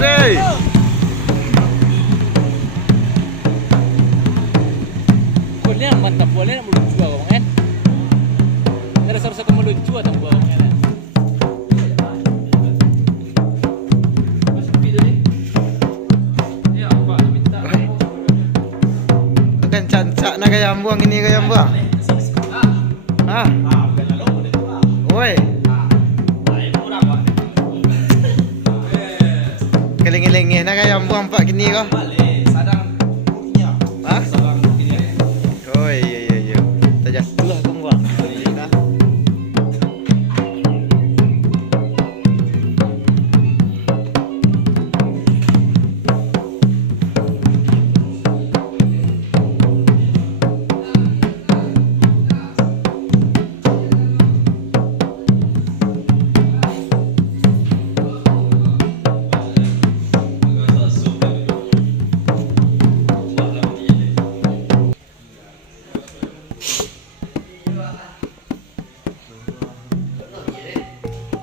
deh. Boleh mantap boleh nak melucu abang kan? Ada satu melucu atau abang kan? Kan cancak nak gaya buang ini gaya buang. Ha? Oi. Keling-keling nak gaya buang pak kini kau. Ha? Oh iya. Saja. Lah kau buang.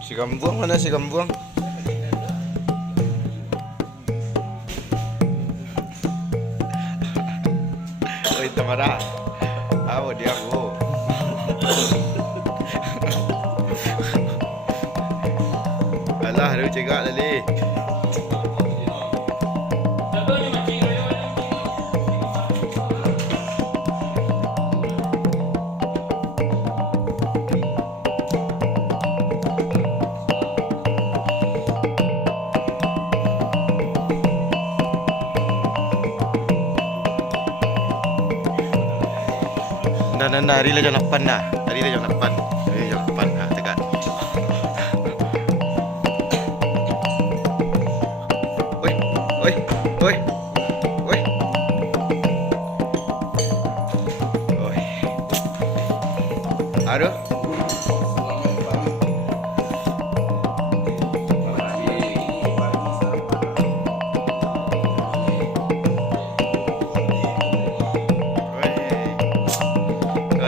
Si Gambuang mana si Gambuang? Oh itu marah. Oh dia aku. Alah, dia cakap tadi. Dah, hari lah jam 8 dah. Hari lah jam 8. Hari jam 8 ha, tekat. Oi. Aduh.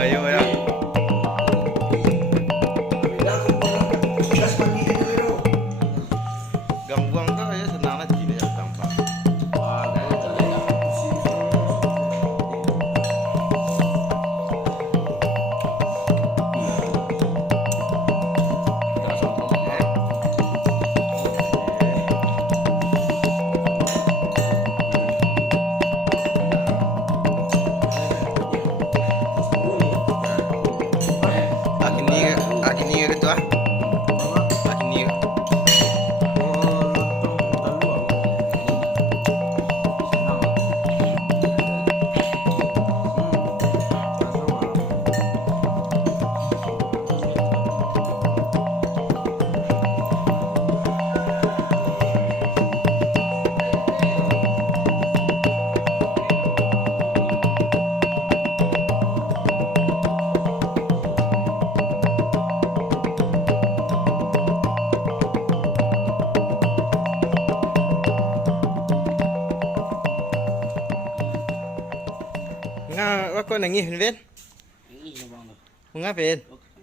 Ayo ya. Gambuang tu ya senang lah gini ya gampang. Akhirnya ke tu ah. Akhirnya ke. Nga, ako nangih Ben. Ini abang tu. Nga Ben.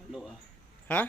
Lo ah. Ha?